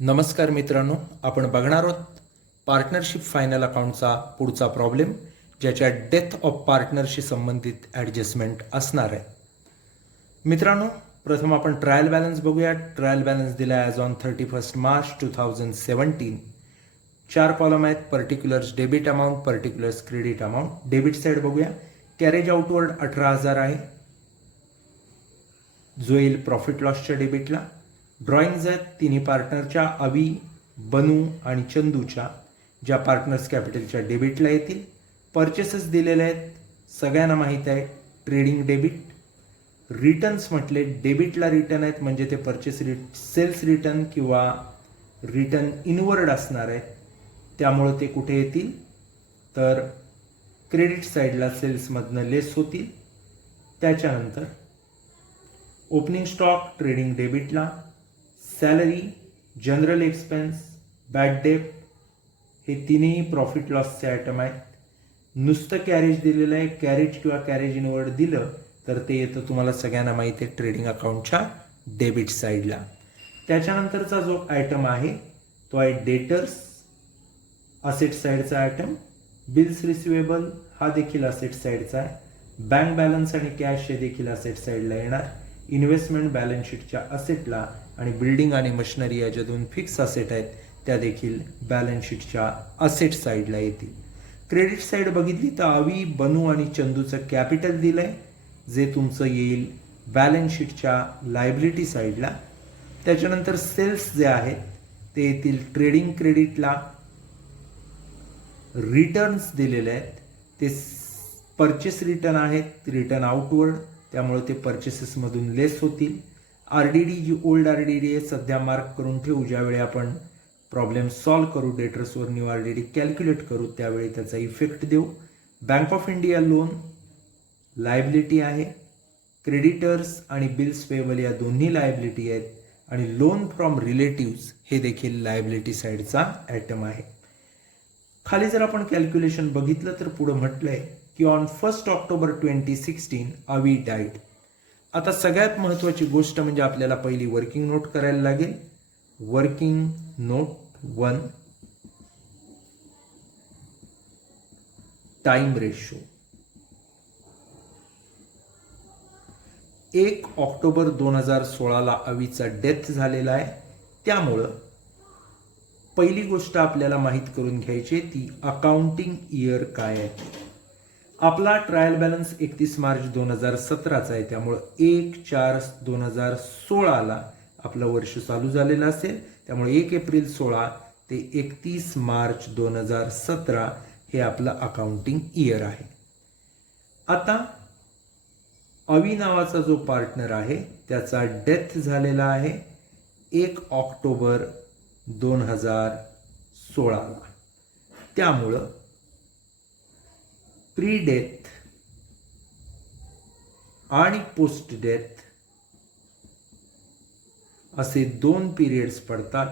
नमस्कार मित्रांनो, आपण बघणार आहोत पार्टनरशिप फायनल अकाउंटचा पुढचा प्रॉब्लेम, ज्याच्या डेथ ऑफ पार्टनरशी संबंधित ॲडजस्टमेंट असणार आहे. मित्रांनो, प्रथम आपण ट्रायल बॅलन्स बघूया. ट्रायल बॅलन्स दिला आहे ॲज ऑन 31 मार्च 2017. 4 कॉलम आहेत. Particulars debit amount, particulars credit amount. Debit side बघूया. कॅरेज आउटवर्ड 18,000 आहे, जो येईल प्रॉफिट लॉसच्या डेबिटला. ड्रॉइंग्ज आहेत तिन्ही पार्टनरच्या, अवी, बनू आणि चंदूच्या, ज्या पार्टनर्स कॅपिटलच्या डेबिटला येतील. परचेसेस दिलेले आहेत, सगळ्यांना माहीत आहे, ट्रेडिंग डेबिट. रिटर्न्स म्हटले डेबिटला रिटर्न आहेत, म्हणजे ते सेल्स रिटर्न किंवा रिटर्न इनवर्ड असणार आहे, त्यामुळं ते कुठे येतील तर क्रेडिट साईडला सेल्समधनं लेस होतील. त्याच्यानंतर ओपनिंग स्टॉक ट्रेडिंग डेबिटला, salary, general expense, bad debt हे तिन्ही प्रॉफिट लॉसचे आयटम आहेत. नुसतं कॅरेज दिलेलं आहे, कॅरेज किंवा कॅरेज इनवर्ड दिलं तर ते येतं तुम्हाला सगळ्यांना माहिती आहे ट्रेडिंग अकाउंटच्या डेबिट साईडला. त्याच्यानंतरचा जो आयटम आहे तो आहे डेटर्स, असेट साईडचा आयटम. बिल्स रिसिवेबल हा देखील असेट साईडचा आहे. बँक बॅलन्स आणि कॅश हे देखील असेट साईडला येणार. इन्व्हेस्टमेंट बॅलन्स शीटच्या असेटला आणि बिल्डिंग आणि मशिनरी या ज्या दोन फिक्स असेट आहेत त्या देखील बॅलन्स शीटच्या असेट साईडला येतील. क्रेडिट साईड बघितली तर अवी, बनू आणि चंदूचं कॅपिटल दिलंय, जे तुमचं येईल बॅलन्स शीटच्या लायबिलिटी साईडला. त्याच्यानंतर सेल्स जे आहेत ते येतील ट्रेडिंग क्रेडिटला. रिटर्न्स दिलेले आहेत ते परचेस रिटर्न आहेत, रिटर्न आउटवर्ड, त्यामुळे ते परचेसेसमधून लेस होतील. RDD जी ओल्ड RDD आहे सध्या मार्क करून ठेवू, ज्यावेळी आपण प्रॉब्लेम सॉल्व करू, डेटर्सवर न्यू RDD कॅल्क्युलेट करू त्यावेळी त्याचा इफेक्ट देऊ. Bank of India loan liability आहे. क्रेडिटर्स आणि बिल्स पेबल या दोन्ही लायबिलिटी आहेत. आणि लोन फ्रॉम रिलेटिव्स हे देखील लायबिलिटी साईडचा आयटम आहे. खाली जर आपण कॅल्क्युलेशन बघितलं तर पुढे म्हटलंय की ऑन 1 ऑक्टोबर 2016 अवी डाईड. आता सगळ्यात महत्त्वाची गोष्ट म्हणजे आपल्याला पहिली वर्किंग नोट करायला लागेल. Working note 1, time ratio. 1 October 2016 अवीचा डेथ झालेला आहे, त्यामुळं पहिली गोष्ट आपल्याला माहीत करून घ्यायची ती अकाउंटिंग इयर काय आहे. आपला ट्रायल बॅलन्स 31 मार्च 2017चा आहे, त्यामुळं 1/4/2016 आपलं वर्ष चालू झालेलं असेल. त्यामुळे 1 एप्रिल 16 ते 31 मार्च 2017 हे आपलं अकाउंटिंग इयर आहे. आता अवी नावाचा जो पार्टनर आहे त्याचा डेथ झालेला आहे 1 ऑक्टोबर 2016. त्यामुळं प्री डेथ आणि पोस्ट डेथ असे 2 पिरियड्स पडतात.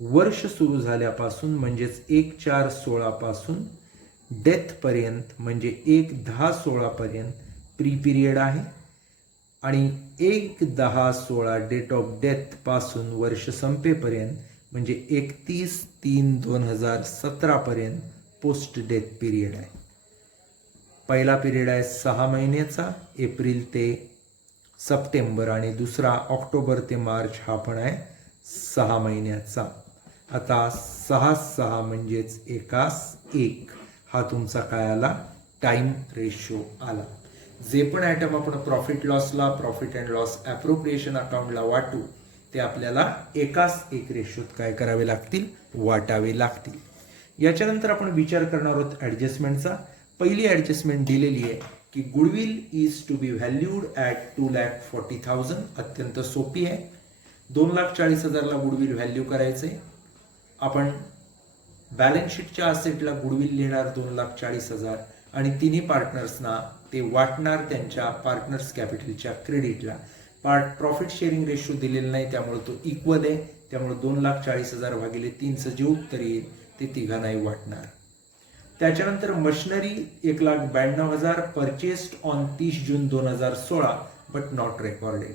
वर्ष सुरू झाल्यापासून म्हणजेच 1/4/16 पासून डेथ पर्यंत म्हणजे 1/10/16 पर्यंत प्री पिरियड आहे. आणि 1/10/16 डेट ऑफ डेथ पासून वर्ष संपेपर्यंत म्हणजे 31/3/2017 पर्यंत पोस्ट डेथ पिरियड आहे. पहिला पिरियड आहे 6 महिन्याचा, एप्रिल ते सप्टेंबर, आणि दुसरा ऑक्टोबर ते मार्च हा पण आहे 6 महिन्याचा. आता 6/6 म्हणजेच 1/1 हा तुमचा काय आला, टाइम रेशो आला. जे पण आयटम आपण प्रॉफिट लॉसला, प्रॉफिट अँड लॉस ॲप्रोप्रिएशन अकाउंटला वाटू ते आपल्याला 1/1 रेशोत काय करावे लागतील, वाटावे लागतील. याच्यानंतर आपण विचार करणार आहोत ॲडजस्टमेंटचा. पहिली ॲडजस्टमेंट दिलेली आहे की goodwill is to be valued at 2,40,000. अत्यंत सोपी आहे. 2,40,000ला गुडविल व्हॅल्यू करायचे. आपण बॅलन्स शीटच्या असेटला गुडविल लिहिणार 2,40,000 आणि तिन्ही पार्टनर्सना ते वाटणार त्यांच्या पार्टनर्स कॅपिटलच्या क्रेडिटला. प्रॉफिट शेअरिंग रेशो दिलेला नाही, त्यामुळे तो इक्वल आहे. त्यामुळे 2,40,000 भागिले 3चं जे उत्तर येईल ते तिघांनाही वाटणार. त्याच्यानंतर machinery 1,92,000 purchased on 30 June 2016 but not recorded.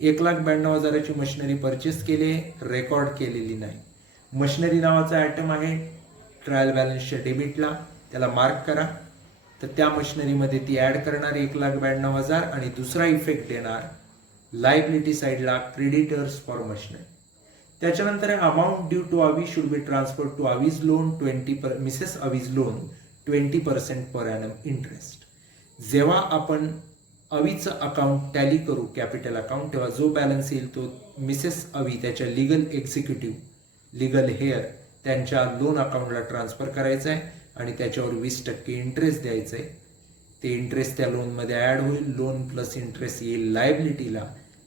1,92,000ची मशिनरी परचेस केली, रेकॉर्ड केलेली नाही. मशिनरी नावाचा आयटम आहे ट्रायल बॅलन्सच्या डेबिटला, त्याला मार्क करा. तर त्या मशिनरीमध्ये ती ॲड करणार 1,92,000 आणि दुसरा इफेक्ट देणार लायबिलिटी साईडला क्रेडिटर्स फॉर मशिनरी. त्याच्यानंतर amount due to Avi should be transfer to Avi's loan Mrs Avi's loan 20% per annum interest. जेव्हा आपण अवीचं अकाउंट टॅली करू कॅपिटल अकाउंट, तेव्हा जो बॅलन्स येईल तो मिसेस अवी त्याच्या लीगल एक्झिक्युटिव्ह लीगल हेअर त्यांच्या लोन अकाउंटला ट्रान्सफर करायचं आहे आणि त्याच्यावर 20% इंटरेस्ट द्यायचं आहे. ते इंटरेस्ट त्या लोनमध्ये ॲड होईल. लोन प्लस इंटरेस्ट येईल लायबिलिटीला.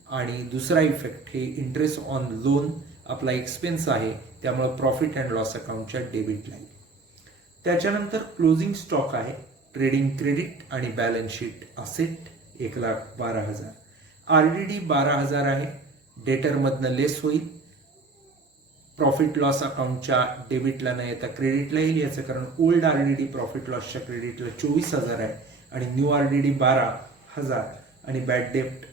आणि दुसरा इफेक्ट हे इंटरेस्ट ऑन लोन आपला एक्सपेन्स आहे, त्यामुळे प्रॉफिट अँड लॉस अकाउंटच्या डेबिटला येईल. त्याच्यानंतर क्लोजिंग स्टॉक आहे ट्रेडिंग क्रेडिट आणि बॅलन्स शीट असेट 1,12,000. RDD 12,000 आहे, डेटरमधनं लेस होईल. प्रॉफिट लॉस अकाउंटच्या डेबिटला न येता क्रेडिटला येईल. याचं कारण ओल्ड RDD प्रॉफिट लॉसच्या क्रेडिटला 24,000 आहे आणि न्यू RDD 12,000 आणि बॅड डेप्ट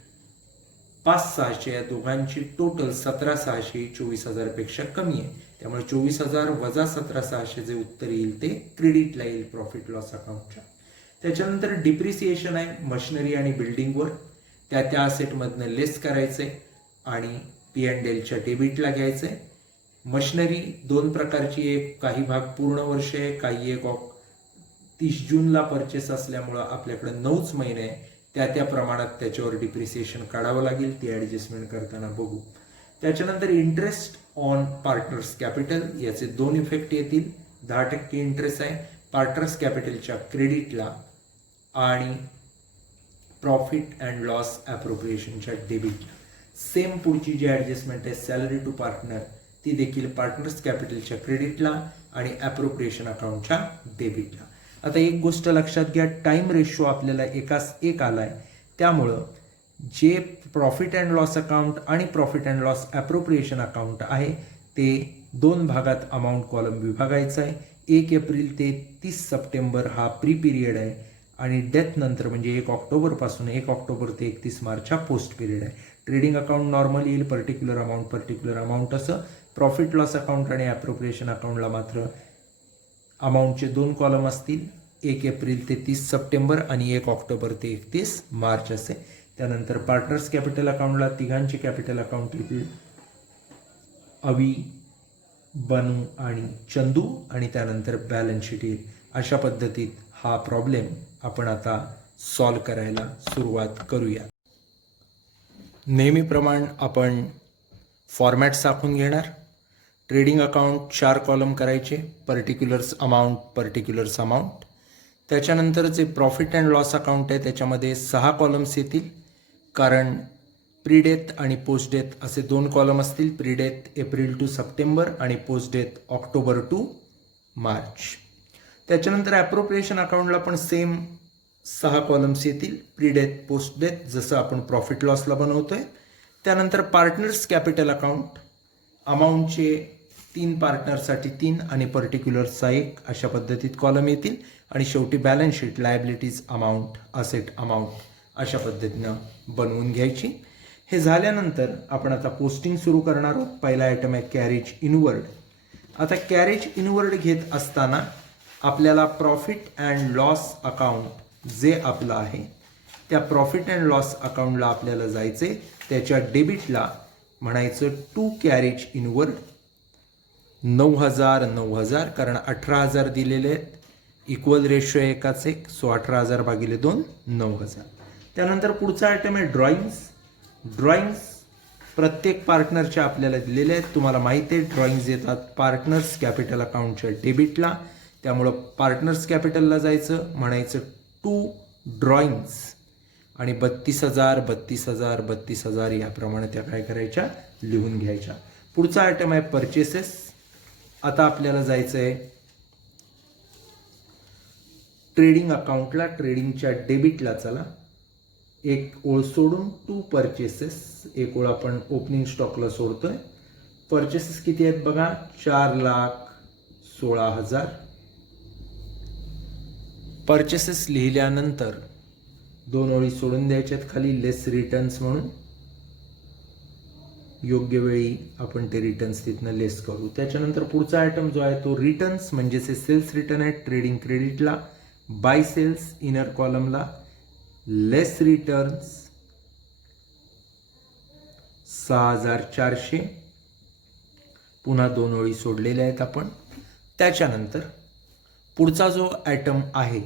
5,600. या दोघांची टोटल 17,600 24,000पेक्षा कमी आहे. त्यामुळे 24,000 वजा 17,600 जे उत्तर येईल ते क्रेडिटला येईल प्रॉफिट लॉस अकाउंटच्या. त्याच्यानंतर डिप्रिसिएशन आहे मशिनरी आणि बिल्डिंगवर, त्या असेटमधनं लेस करायचंय आणि P&Lच्या डेबिटला घ्यायचंय. मशिनरी दोन प्रकारची आहे, काही भाग पूर्ण वर्ष आहे, काही एक 30 जूनला परचेस असल्यामुळं आपल्याकडे 9च महिने आहे. त्या प्रमाणात त्याच्यावर डिप्रिसिएशन काढावं लागेल, ती ॲडजस्टमेंट करताना बघू. त्याच्यानंतर इंटरेस्ट ऑन पार्टनर्स कॅपिटल, याचे 2 इफेक्ट येतील. 10% इंटरेस्ट आहे पार्टनर्स कॅपिटलच्या क्रेडिटला आणि प्रॉफिट अँड लॉस ॲप्रोप्रिएशनच्या डेबिटला. सेम पुढची जी ॲडजस्टमेंट आहे सॅलरी टू पार्टनर, ती देखील पार्टनर्स कॅपिटलच्या क्रेडिटला आणि ॲप्रोप्रिएशन अकाउंटच्या डेबिटला. आता एक गोष्ट लक्षात घ्या, टाइम रेशो आपल्याला एकास एक आलाय, त्यामुळं जे प्रॉफिट अँड लॉस अकाउंट आणि प्रॉफिट अँड लॉस ॲप्रोप्रिएशन अकाउंट आहे ते 2 भागात अमाऊंट कॉलम विभागायचा आहे. 1 एप्रिल ते 30 सप्टेंबर हा प्री पिरियड आहे आणि डेथ नंतर म्हणजे 1 ऑक्टोबरपासून 1 ऑक्टोबर ते 31 मार्च हा पोस्ट पिरियड आहे. ट्रेडिंग अकाउंट नॉर्मल येईल, पर्टिक्युलर अमाऊंट असं. प्रॉफिट लॉस अकाउंट आणि ॲप्रोप्रिएशन अकाउंटला मात्र अमाऊंटचे 2 कॉलम असतील, 1 एप्रिल ते 30 सप्टेंबर आणि 1 ऑक्टोबर ते 31 मार्च असे. त्यानंतर पार्टनर्स कॅपिटल अकाउंटला तिघांचे कॅपिटल अकाउंट येतील, अवी, बनू आणि चंदू, आणि त्यानंतर बॅलन्स शीट येईल. अशा पद्धतीत हा प्रॉब्लेम आपण आता सॉल्व करायला सुरुवात करूया. नेहमीप्रमाणे आपण फॉर्मॅट्स आखून घेणार. ट्रेडिंग अकाउंट 4 कॉलम करायचे, पर्टिक्युलर्स अमाऊंट. त्याच्यानंतर जे प्रॉफिट अँड लॉस अकाउंट आहे त्याच्यामध्ये 6 कॉलम्स येतील, कारण प्रीडेथ आणि पोस्ट डेथ असे 2 कॉलम असतील. प्रीडेथ एप्रिल टू सप्टेंबर आणि post death October to March. त्याच्यानंतर ॲप्रोप्रिएशन अकाउंटला पण सेम 6 कॉलम्स येतील, प्रीडेथ पोस्ट डेथ, जसं आपण प्रॉफिट लॉसला बनवतोय. त्यानंतर पार्टनर्स कॅपिटल अकाउंट अमाऊंटचे 3 पार्टनरसाठी 3 आणि पर्टिक्युलर्सचा 1 अशा पद्धतीत कॉलम येतील. आणि शेवटी balance sheet liabilities amount, asset amount अशा पद्धतीनं बनवून घ्यायची. हे झाल्यानंतर आपण आता पोस्टिंग सुरू करणार आहोत. पहिला आयटम आहे कॅरेज इनवर्ड. आता कॅरेज इनवर्ड घेत असताना आपल्याला प्रॉफिट अँड लॉस अकाउंट जे आपलं आहे त्या प्रॉफिट अँड लॉस अकाउंटला आपल्याला जायचे, त्याच्या डेबिटला म्हणायचं टू कॅरेज इनवर्ड 9,000, कारण 18,000 दिलेले आहेत, इक्वल रेशो आहे एकाच एक, सो 18,000 भागिले 2 9,000. त्यानंतर पुढचा आयटम आहे ड्रॉइंग्स प्रत्येक पार्टनरच्या आपल्याला दिलेले आहेत. तुम्हाला माहिती आहे ड्रॉइंग्स येतात पार्टनर्स कॅपिटल अकाउंटच्या डेबिटला, त्यामुळं पार्टनर्स कॅपिटलला जायचं, म्हणायचं टू ड्रॉइंग्स आणि 32,000 याप्रमाणे त्या काय करायच्या, लिहून घ्यायच्या. पुढचा आयटम आहे परचेसेस. आता आपल्याला जायचं आहे ट्रेडिंग अकाउंटला, ट्रेडिंगच्या डेबिटला. चला एक ओळ सोडून टू परचेसेस, एक ओळ आपण ओपनिंग स्टॉकला सोडतोय. परचेसेस किती आहेत बघा, 4,16,000. परचेसेस लिहिल्यानंतर 2 ओळी सोडून द्यायच्यात खाली, लेस रिटर्न्स म्हणून. योग्य वेळी आपण ते रिटर्न्स तिथनं लेस करू. त्याच्यानंतर पुढचा आयटम जो आहे तो रिटर्न्स म्हणजेच सेल्स रिटर्न आहे. ट्रेडिंग क्रेडिटला बाय सेल्स इनर कॉलमला लेस रिटर्न्स 6400. पुन्हा 2 ओळी सोडलेल्या आहेत आपण. त्याच्यानंतर पुढचा जो आयटम आहे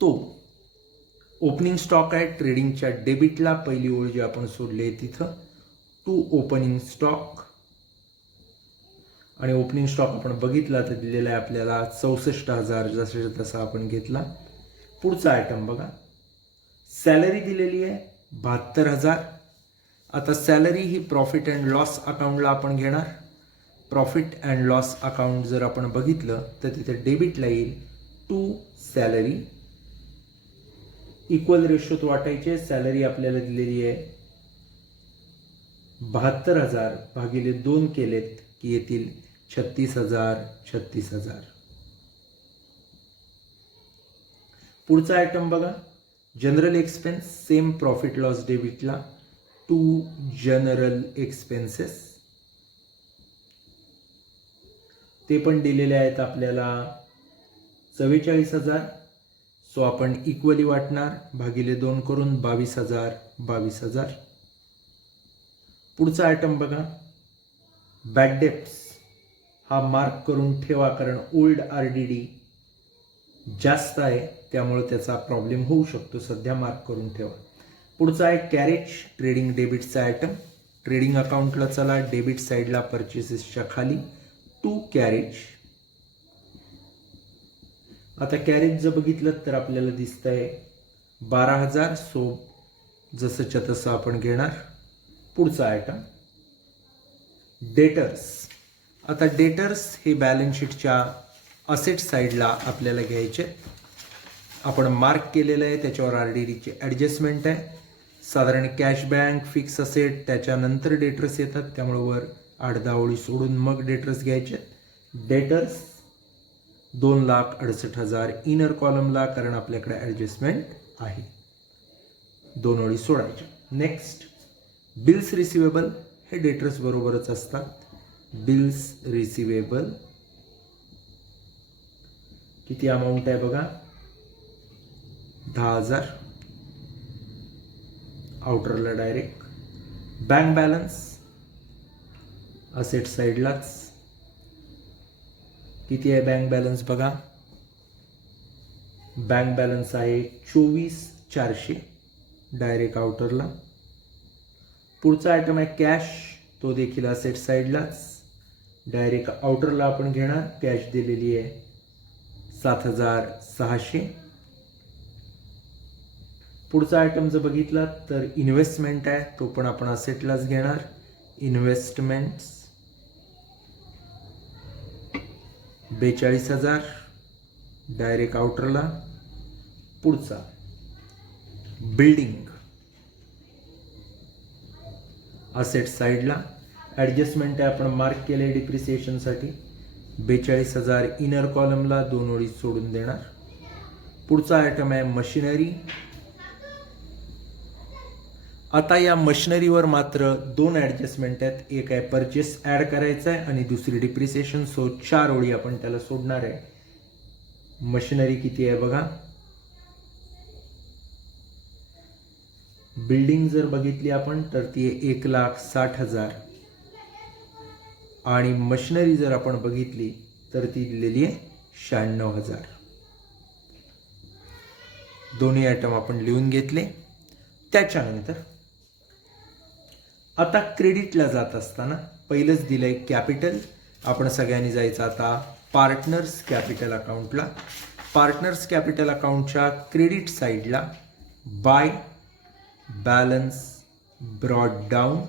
तो ओपनिंग स्टॉक आहे. ट्रेडिंगच्या डेबिटला पहिली ओळ जी आपण सोडली आहे तिथं टू ओपनिंग स्टॉक, आणि ओपनिंग स्टॉक आपण बघितला तर दिलेला आहे आपल्याला 64,000 जसं तसा आपण घेतला. पुढचा आयटम बघा, सॅलरी दिलेली आहे 72,000. आता salary he profit and loss अकाउंटला आपण घेणार. प्रॉफिट अँड लॉस अकाउंट जर आपण बघितलं तर तिथे डेबिटला येईल टू सॅलरी. इक्वल रेशोत वाटायचे. सॅलरी आपल्याला दिलेली आहे 72,000 भागिले 2 केलेत की येतील 36,000. पुढचा आयटम बघा, general expense same profit loss डेबिटला टू जनरल एक्सपेन्सेस. ते पण दिलेले आहेत आपल्याला 44,000. सो आपण इक्वली वाटणार, भागिले 2 करून 22,000. पुढचा आयटम बघा, बॅड डेप्स. हा मार्क करून ठेवा कारण ओल्ड RDD जास्त आहे त्यामुळे त्याचा प्रॉब्लेम होऊ शकतो. सध्या मार्क करून ठेवा. पुढचा आहे कॅरेज ट्रेडिंग डेबिटचा आयटम. ट्रेडिंग अकाउंटला चला, डेबिट साईडला परचेसेसच्या खाली टू कॅरेज. आता कॅरेज जर बघितलं तर आपल्याला दिसतंय 12,000. सो जसंच्या तसं आपण घेणार. पुढचा आयटम डेटर्स. आता डेटर्स हे बॅलन्स शीटच्या असेट साईडला आपल्याला घ्यायचे. आपण मार्क केलेलं आहे, त्याच्यावर RDDची ॲडजस्टमेंट आहे. साधारण कॅश बँक फिक्स असेट त्याच्यानंतर डेटर्स येतात, त्यामुळे वर 8-10 ओळी सोडून मग डेटर्स घ्यायचे. डेटर्स 2,68,000 इनर कॉलमला कारण आपल्याकडे ॲडजस्टमेंट आहे. 2 ओळी सोडायच्या. Next bills receivable. हे डेटर्स बरोबरच असतात. बिल्स रिसिवेबल किती अमाऊंट आहे बघा, 10,000. आउटरला डायरेक्ट. बँक बॅलन्स असेट साईडलाच किती आहे बँक बॅलन्स बघा. बँक बॅलन्स आहे 24,400 डायरेक्ट आउटरला. पुढचा आयटम आहे कॅश. तो देखील असेट साईडलाच डायरेक्ट आउटरला आपण घेणार. कॅश दिलेली आहे 7,600. पुढचा आयटम जर बघितला तर इन्व्हेस्टमेंट आहे, तो पण आपण असेटलाच घेणार. इन्व्हेस्टमेंट्स 42,000 डायरेक्ट आउटरला. पुढचा बिल्डिंग असेट साईडला ॲडजस्टमेंट आहे, आपण मार्क केले डिप्रिसिएशनसाठी 42,000 इनर कॉलमला. 2 ओळी सोडून देणार. पुढचा आयटम आहे मशिनरी. आता या मशिनरीवर मात्र 2 ॲडजस्टमेंट आहेत. एक आहे परचेस ॲड करायचं आहे आणि दुसरी डिप्रिसिएशन. सो 4 ओळी आपण त्याला सोडणार आहे. मशिनरी किती आहे बघा. बिल्डिंग जर बघितली आपण तर ती 1,60,000 आणि मशिनरी जर आपण बघितली तर ती दिलेली आहे 96,000. दोन्ही आयटम आपण लिहून घेतले. त्याच्यानंतर आता क्रेडिटला जात असताना पहिलंच दिलंय कॅपिटल. आपण सगळ्यांनी जायचं आता पार्टनर्स कॅपिटल अकाउंटला. पार्टनर्स कॅपिटल अकाउंटच्या क्रेडिट साईडला बाय बॅलन्स ब्रॉड डाऊन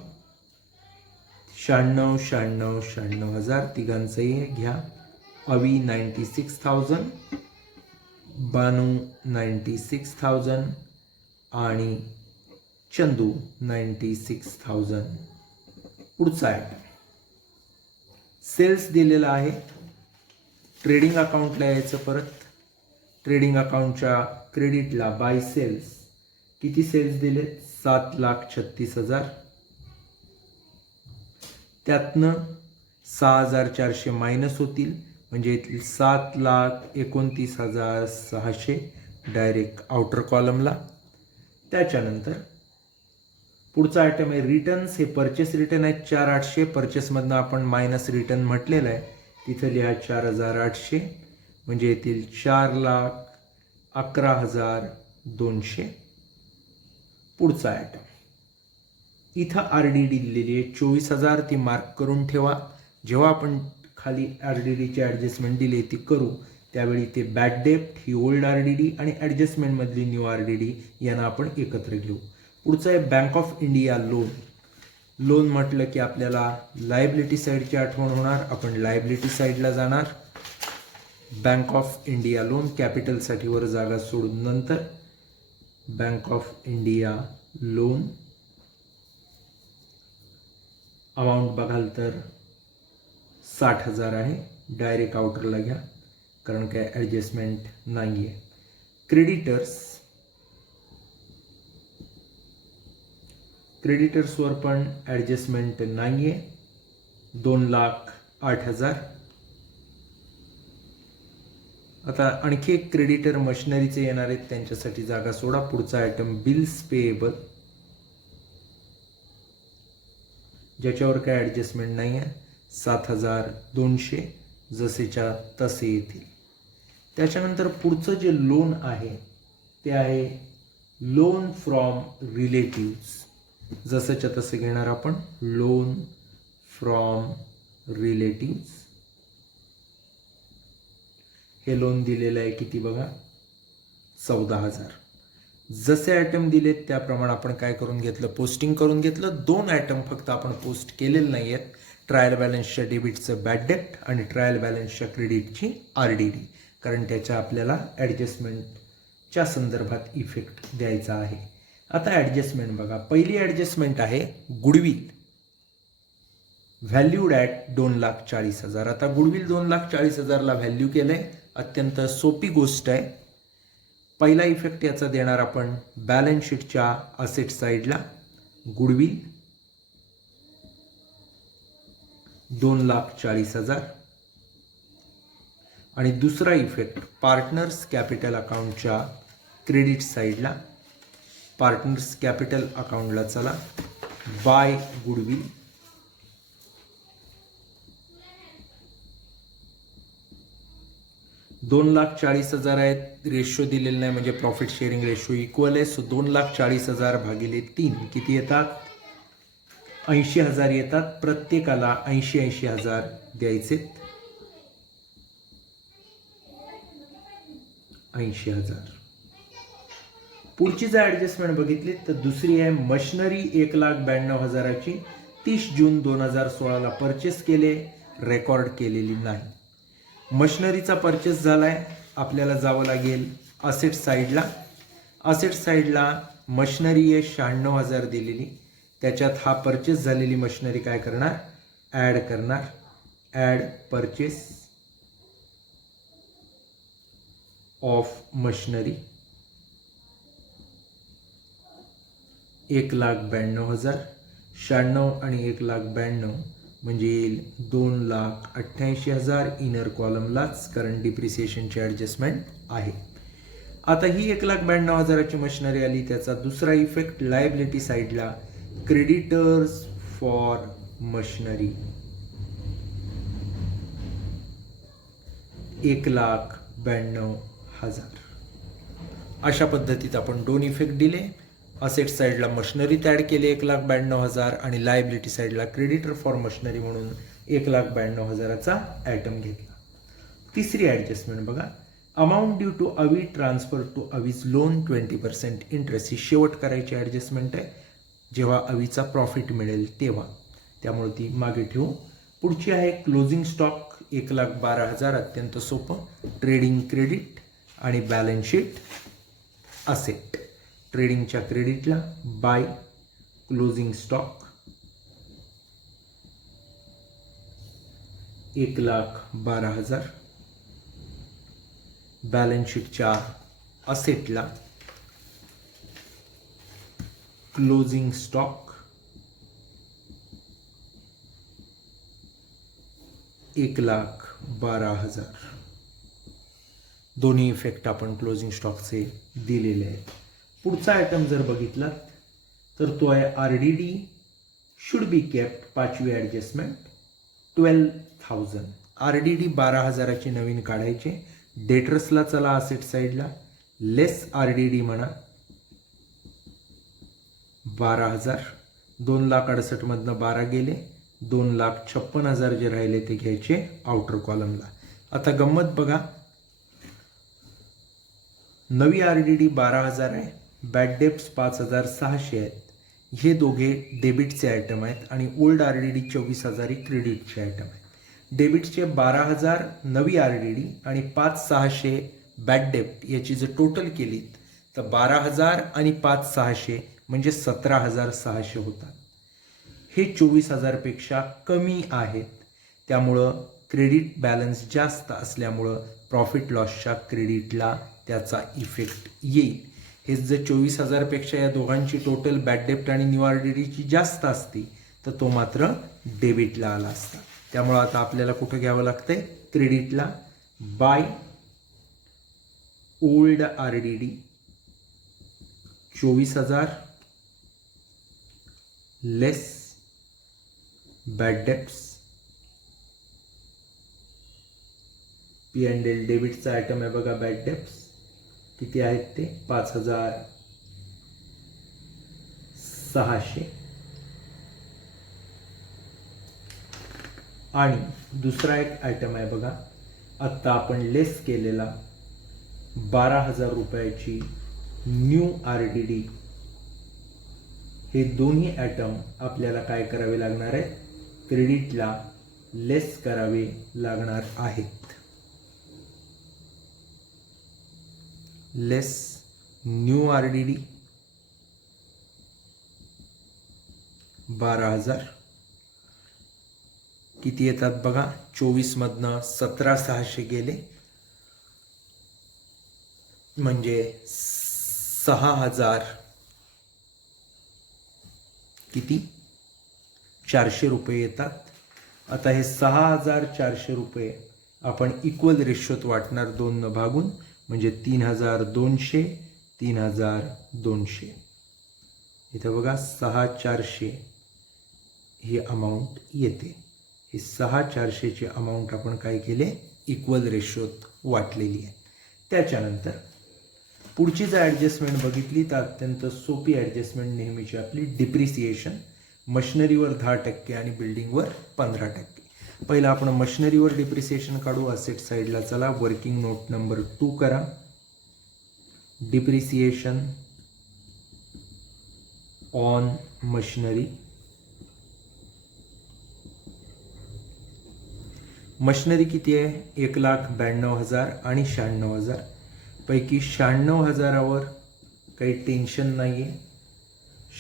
96,000 तिघांचंही घ्या. अवी 96,000, बानू 96,000 आणि चंदू 96,000. पुढचा आहे सेल्स दिलेला आहे. ट्रेडिंग अकाउंटला यायचं परत. ट्रेडिंग अकाउंटच्या क्रेडिटला बाय सेल्स किती सेल्स दिले 7,36,000. त्यातनं 6,400 मायनस होतील, म्हणजे येथील 7,29,600 डायरेक्ट आउटर कॉलमला. त्याच्यानंतर पुढचा आयटम आहे रिटर्न्स. हे परचेस रिटर्न आहेत 4,800. परचेसमधनं आपण मायनस रिटर्न म्हटलेलं आहे, तिथं लिहा 4,800, म्हणजे येतील 4,11,200. पुढचा आयटम इथं RDD दिलेली आहे 24,000, ती मार्क करून ठेवा. जेव्हा आपण खाली RDDची ॲडजस्टमेंट दिली ती करू त्यावेळी ते बॅड डेप्ट ही ओल्ड RDD आणि ॲडजस्टमेंटमधली न्यू RDD यांना आपण एकत्र घेऊ. पुढचं आहे bank of India loan. Loan म्हटलं की आपल्याला लायबिलिटी साईडची आठवण होणार. आपण लायबिलिटी साईडला जाणार. बँक ऑफ इंडिया लोन कॅपिटलसाठी वर जागा सोडून नंतर bank of India loan. Amount बघाल तर 60,000 आहे. डायरेक्ट आउटरला घ्या कारण काय ॲडजस्टमेंट नाही आहे. क्रेडिटर्सवर पण ॲडजस्टमेंट नाही आहे. 2,08,000. आता आणखी एक क्रेडिटर मशिनरीचे येणार आहेत, त्यांच्यासाठी जागा सोडा. पुढचा आयटम बिल्स पेएबल, ज्याच्यावर काय ॲडजस्टमेंट नाही आहे. 7,200 जसेच्या तसे येतील. त्याच्यानंतर पुढचं जे लोन आहे ते आहे लोन फ्रॉम रिलेटिव्स. जसंच्या तसं घेणार आपण. Loan from relatives. हे लोन दिलेलं आहे किती बघा, 14,000. जसे आयटम दिलेत त्याप्रमाणे आपण काय करून घेतलं, पोस्टिंग करून घेतलं. 2 आयटम फक्त आपण पोस्ट केलेले नाही आहेत. ट्रायल बॅलन्सच्या डेबिटचं बॅड डेप्ट आणि ट्रायल बॅलन्सच्या क्रेडिटची RDD, कारण त्याच्या आपल्याला ॲडजस्टमेंटच्या संदर्भात इफेक्ट द्यायचा आहे. आता ॲडजस्टमेंट बघा. पहिली ॲडजस्टमेंट आहे गुडविल व्हॅल्यूड ॲट 2,40,000. आता गुडविल 2,40,000ला व्हॅल्यू केलं आहे. अत्यंत सोपी गोष्ट आहे. पहिला इफेक्ट याचा देणार आपण बॅलन्स शीटच्या असेट साईडला. गुडविल 2,40,000. आणि दुसरा इफेक्ट पार्टनर्स कॅपिटल अकाउंटच्या क्रेडिट साईडला. पार्टनर्स कॅपिटल अकाउंटला चला. बाय गुडविल 2,40,000 आहेत. रेशो दिलेला नाही म्हणजे प्रॉफिट शेअरिंग रेशो इक्वल आहे. सो 2,40,000 भागिले 3 किती येतात, 80,000 येतात. प्रत्येकाला 80,000 द्यायचे. 80,000. पुढची जर ॲडजस्टमेंट बघितली तर दुसरी आहे मशिनरी 1,92,000ची. 30 जून 2016ला परचेस केले, रेकॉर्ड केलेली नाही. मशिनरीचा परचेस झालाय. आपल्याला जावं लागेल असेट साईडला. असेट साईडला मशिनरी आहे 96,000 दिलेली. त्याच्यात हा परचेस झालेली मशिनरी काय करणार, ॲड करणार. Add purchase of machinery 1,92,000. 96 आणि 1,92,000 म्हणजे येईल 2,88,000. इनर कॉलमलाच कारण डिप्रिसिएशनची ॲडजस्टमेंट आहे. आता ही 1,92,000ची मशिनरी आली. त्याचा दुसरा इफेक्ट लायबिलिटी साईडला क्रेडिटर्स फॉर मशिनरी 1,92,000. अशा पद्धतीत आपण 2 इफेक्ट दिले. असेट साईडला मशिनरीत ॲड केले 1,92,000 आणि लायबिलिटी साईडला क्रेडिटर फॉर मशिनरी म्हणून 1,92,000चा आयटम घेतला. तिसरी ॲडजस्टमेंट बघा. Amount due to Avi transfer to Avi's loan 20% interest. ही शेवट करायची ॲडजस्टमेंट आहे जेव्हा अवीचा प्रॉफिट मिळेल तेव्हा, त्यामुळे ती मागे ठेवू. पुढची आहे क्लोजिंग स्टॉक 1,12,000. अत्यंत सोपं. ट्रेडिंग क्रेडिट आणि बॅलन्स शीट असेट. ट्रेडिंगच्या क्रेडिटला बाय क्लोजिंग स्टॉक 1,12,000. बॅलन्स शीटच्या असेटला क्लोजिंग स्टॉक 1,12,000. दोन्ही इफेक्ट आपण क्लोजिंग स्टॉकचे दिलेले आहेत. पुढचा आयटम जर बघितला तर तो आहे RDD शुड बी केप्ट, 5वी ॲडजस्टमेंट 12,000. RDD 12,000ची नवीन काढायचे. डेटर्सला चला असेट साईडला, लेस RDD म्हणा 12,000. 2,68,000 मधनं 12 गेले, 2,56,000 जे राहिले ते घ्यायचे आउटर कॉलमला. आता गंमत बघा, नवी RDD 12,000 आहे, बॅड डेप्स 5,600 आहेत. हे दोघे डेबिटचे आयटम आहेत आणि ओल्ड RDD 24,000 ही क्रेडिटचे आयटम आहेत. डेबिटचे 12,000 नवी RDD आणि 5,600 बॅड डेप्ट याची जर टोटल केलीत तर 12,000 आणि 5,600 म्हणजे 17,600 होतात. हे 24,000 पेक्षा कमी आहेत. त्यामुळं क्रेडिट बॅलन्स जास्त असल्यामुळं प्रॉफिट लॉसच्या क्रेडिटला त्याचा इफेक्ट येईल. हे जर 24,000 पेक्षा या दोघांची टोटल बॅड डेप्ट आणि न्यू RDDची जास्त असती तर तो मात्र डेबिटला आला असता. त्यामुळं आता आपल्याला कुठं घ्यावं लागतंय? क्रेडिटला. By old RDD 24,000 less bad debts. P&L डेबिटचा आयटम आहे बघा. बॅड डेप्ट्स किती आहेत ते 5,600. आणि दुसरा एक आयटम आहे बघा, आत्ता आपण लेस केलेला 12,000 रुपयाची न्यू RDD. हे दोन्ही आयटम आपल्याला काय करावे लागणार आहेत? क्रेडिटला लेस करावे लागणार आहेत. लेस न्यू RDD 12,000 किती येतात बघा, 24 मधनं 17,600 गेले म्हणजे 6,000 किती 400 रुपये येतात. आता हे 6,400 रुपये आपण इक्वल रेशोत वाटणार 2 न भागून, म्हणजे 3,200 3,200. इथं बघा 6,400 ही अमाऊंट येते. ही 6,400ची अमाऊंट आपण काय केले? इक्वल रेशोत वाटलेली आहे. त्याच्यानंतर पुढची जर ॲडजस्टमेंट बघितली तर अत्यंत सोपी ॲडजस्टमेंट नेहमीची आपली डिप्रिसिएशन. मशिनरीवर 10% आणि बिल्डिंगवर 15%. पहिलं आपण मशिनरीवर डिप्रिसिएशन काढू. असेट साईडला चला, वर्किंग नोट नंबर 2 करा. Depreciation on machinery. मशिनरी किती आहे? 1,92,000 आणि 96,000 पैकी 96,000वर काही टेन्शन नाही आहे.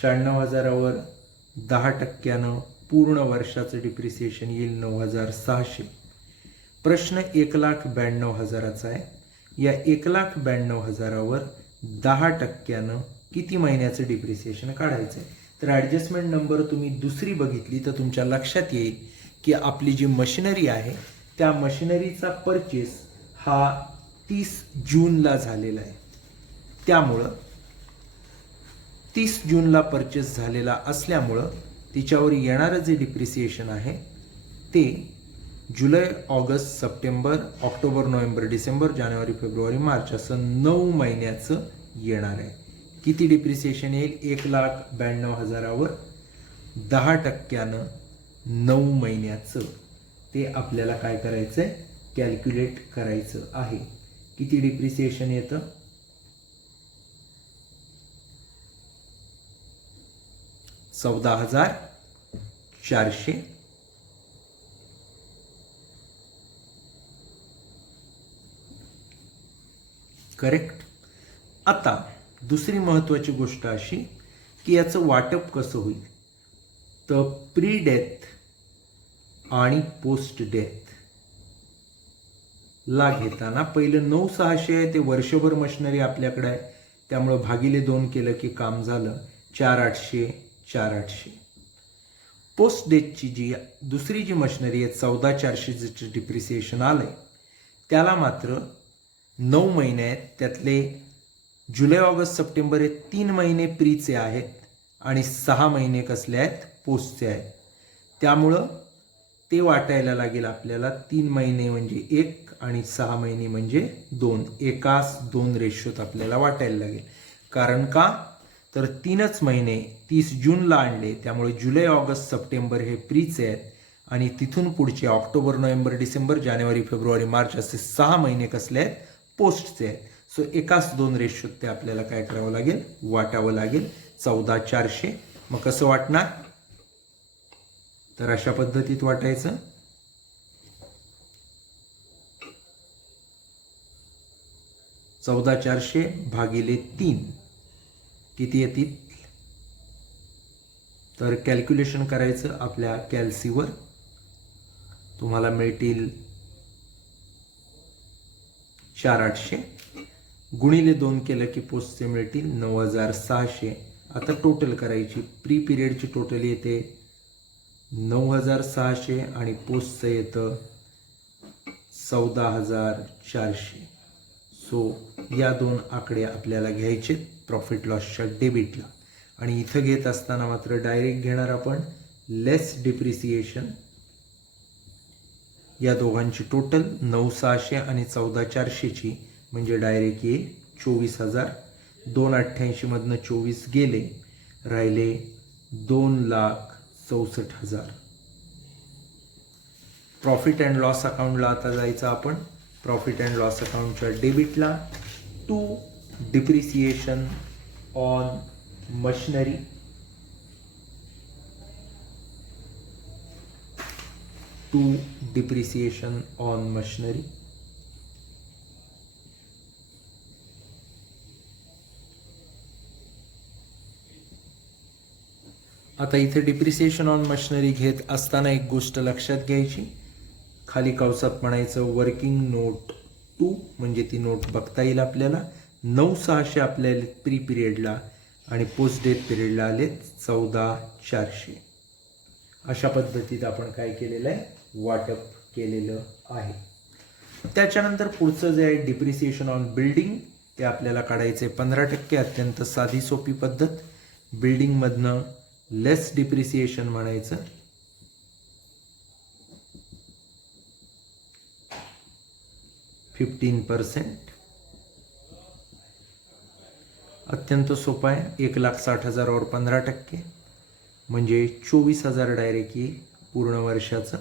96,000वर 10%नं पूर्ण वर्षाचं डिप्रिसिएशन येईल 9,600. प्रश्न 1,92,000चा आहे. या 1,92,000वर 10%नं किती महिन्याचं डिप्रिसिएशन काढायचं आहे? तर ॲडजस्टमेंट नंबर तुम्ही दुसरी बघितली तर तुमच्या लक्षात येईल की आपली जी मशिनरी आहे त्या मशिनरीचा परचेस हा 30 जूनला झालेला आहे. त्यामुळं 30 जूनला परचेस झालेला असल्यामुळं तिच्यावर येणारं जे डिप्रिसिएशन आहे ते July, August, September, October, November, December, जानेवारी, फेब्रुवारी, मार्च असं 9 महिन्याचं येणार आहे. किती डिप्रिसिएशन येईल? 1,92,000वर 10%नं 9 महिन्याचं. ते आपल्याला काय करायचं आहे? कॅल्क्युलेट करायचं आहे. किती डिप्रिसिएशन येतं? 14,400. करेक्ट. आता दुसरी महत्त्वाची गोष्ट अशी की याचं वाटप कसं होईल? तर प्री डेथ आणि पोस्ट डेथ ला घेताना पहिलं 9,600 आहे ते वर्षभर मशिनरी आपल्याकडे आहे, त्यामुळं भागिले 2 केलं की काम झालं. 4,800 4,800. पोस्ट डेटची जी दुसरी जी मशिनरी आहे 14,400 डिप्रिसिएशन आलं आहे त्याला मात्र 9 महिने आहेत, त्यातले जुलै ऑगस्ट सप्टेंबर हे 3 महिने प्रीचे आहेत आणि 6 महिने कसले आहेत, पोस्टचे आहेत. त्यामुळं ते वाटायला लागेल आपल्याला 3 महिने म्हणजे 1 आणि 6 महिने म्हणजे 2, एकास 2 रेशोत आपल्याला वाटायला लागेल. कारण का तर 3च महिने 30 जूनला आणले, त्यामुळे जुलै ऑगस्ट सप्टेंबर हे प्रीचे आहेत आणि तिथून पुढचे ऑक्टोबर नोव्हेंबर डिसेंबर जानेवारी फेब्रुवारी मार्च असे 6 महिने कसले आहेत, पोस्टचे आहेत. सो एकाच 2 रेशोत ते आपल्याला काय करावं लागेल, वाटावं लागेल 14,400. मग कसं वाटणार, तर अशा पद्धतीत वाटायचं. $14,400 भागिले 3 किती येतील, तर कॅल्क्युलेशन करायचं आपल्या कॅल्सीवर. तुम्हाला मिळतील 4,800 गुणिले 2 केलं की पोस्टचे मिळतील 9,600. आता टोटल करायची, प्री पिरियडची टोटल येते 9,600 आणि पोस्टचं येतं 14,400. सो या 2 आकडे आपल्याला घ्यायचे प्रॉफिट लॉसच्या डेबिटला. आणि इथं घेत असताना मात्र डायरेक्ट घेणार आपण लेस डिप्रिसिएशन. या दोघांची टोटल 9,600 आणि 14,400ची म्हणजे डायरेक्ट येईल 24,000. 288 मधनं 24 गेले, राहिले 2,64,000. प्रॉफिट अँड लॉस अकाउंटला आता जायचं आपण. प्रॉफिट अँड लॉस अकाउंटच्या डेबिटला to depreciation on machinery, to depreciation on machinery. आता इथे डिप्रिसिएशन ऑन मशिनरी घेत असताना एक गोष्ट लक्षात घ्यायची, खाली कंसात म्हणायचं वर्किंग नोट 2 म्हणजे ती नोट बघता येईल आपल्याला. 9,600 आपल्याला प्री पिरियडला आणि पोस्ट डेट पिरियडला आले 14,400. अशा पद्धतीत आपण काय केलेलं आहे, वाटप केलेलं आहे. त्याच्यानंतर पुढचं जे आहे डिप्रिसिएशन ऑन बिल्डिंग, ते आपल्याला काढायचे 15%. अत्यंत साधी सोपी पद्धत. बिल्डिंगमधनं लेस डिप्रिसिएशन म्हणायचं, %15. अत्यंत सोपा आहे. 1,60,000 और 15% म्हणजे 24,000 डायरेक्ट येईल पूर्ण वर्षाचं.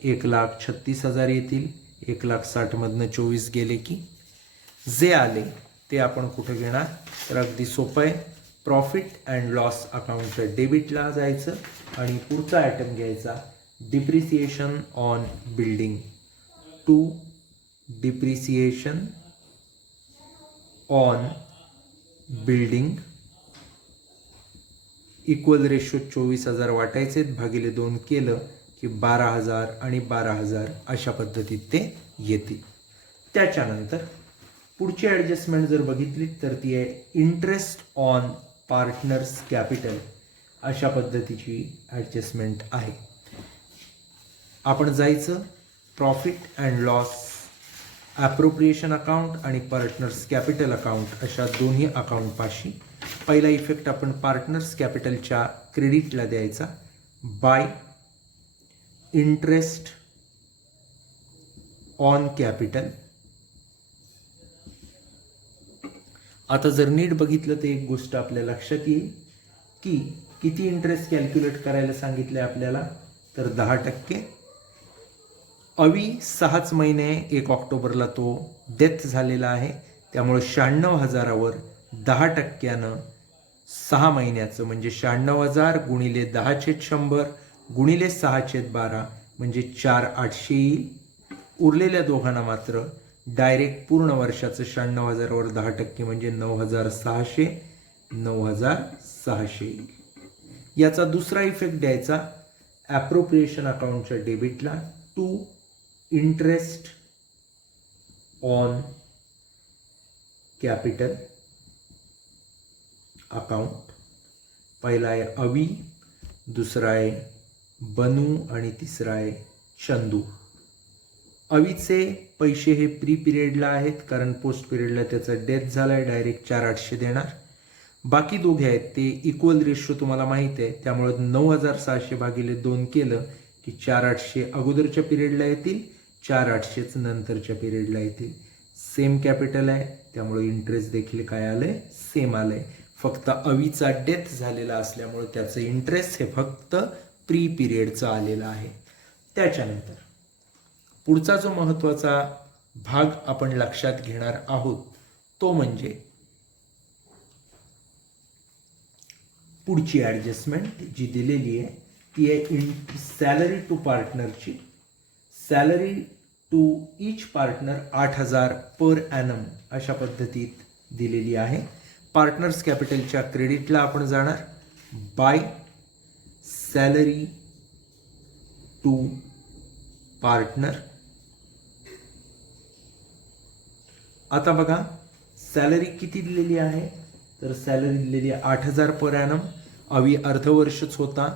1,36,000 येतील. 1,60,000 मधनं 24 गेले की जे आले ते आपण कुठे घेणार, तर अगदी सोपं आहे. प्रॉफिट अँड लॉस अकाउंटच्या डेबिटला जायचं आणि पुढचा आयटम घ्यायचा depreciation on building. To depreciation on building equal ratio 24,000 वाटायचे, भागिले 2 केलं की 12,000 आणि 12,000 अशा पद्धतीत ते येतील. त्याच्यानंतर पुढची ॲडजस्टमेंट जर बघितली तर ती आहे इंटरेस्ट ऑन पार्टनर्स कॅपिटल. अशा पद्धतीची ॲडजस्टमेंट आहे. आपण जायचं प्रॉफिट अँड लॉस ॲप्रोप्रिएशन अकाउंट आणि पार्टनर्स कॅपिटल अकाउंट अशा दोन्ही अकाउंटपाशी. पहिला इफेक्ट आपण पार्टनर्स कॅपिटलच्या क्रेडिटला द्यायचा बाय इंटरेस्ट ऑन कॅपिटल. आता जर नीट बघितलं तर एक गोष्ट आपल्या लक्षात येईल की किती इंटरेस्ट कॅल्क्युलेट करायला सांगितलं आहे आपल्याला, तर 10%. अवी 6च महिने 1 ऑक्टोबरला तो डेथ झालेला आहे, त्यामुळे 96,000वर 10%नं 6 महिन्याचं म्हणजे 96,000 गुणिले 10/100 गुणिले 6/12 म्हणजे 4,800 येईल. उरलेल्या दोघांना मात्र डायरेक्ट पूर्ण वर्षाचं 96,000वर 10% म्हणजे 9,600 येईल. याचा दुसरा इफेक्ट द्यायचा ॲप्रोप्रिएशन अकाउंटच्या डेबिटला to interest on capital account. पहिला आहे अवी, दुसरा आहे बनू आणि तिसरा आहे चंदू. अवीचे पैसे हे प्री पिरियडला आहेत, कारण पोस्ट पिरियडला त्याचा डेथ झाला आहे. डायरेक्ट 4,800 देणार. बाकी दोघे आहेत ते इक्वल रेशो तुम्हाला माहीत आहे, त्यामुळे 9,600 भागिले 2 केलं की 4,800 अगोदरच्या पिरियडला येतील, 4,800च नंतरच्या पिरियडला येतील. सेम कॅपिटल आहे, त्यामुळे इंटरेस्ट देखील काय आलंय, सेम आलंय. फक्त अवीचा डेथ झालेला असल्यामुळे त्याचं इंटरेस्ट हे फक्त प्री पिरियडचं आलेलं आहे. त्याच्यानंतर पुढचा जो महत्त्वाचा भाग आपण लक्षात घेणार आहोत तो म्हणजे पुढची ॲडजस्टमेंट जी दिलेली आहे ती आहे सॅलरी टू पार्टनरची. Salary to each partner 8,000 per annum अशा पद्धतीत दिलेली आहे. पार्टनर्स कॅपिटलच्या क्रेडिटला आपण जाणार. By salary to partner. आता बघा सॅलरी किती दिलेली आहे, तर सॅलरी दिलेली आहे 8,000 पर ॲनम. अवी अर्धवर्षच होता.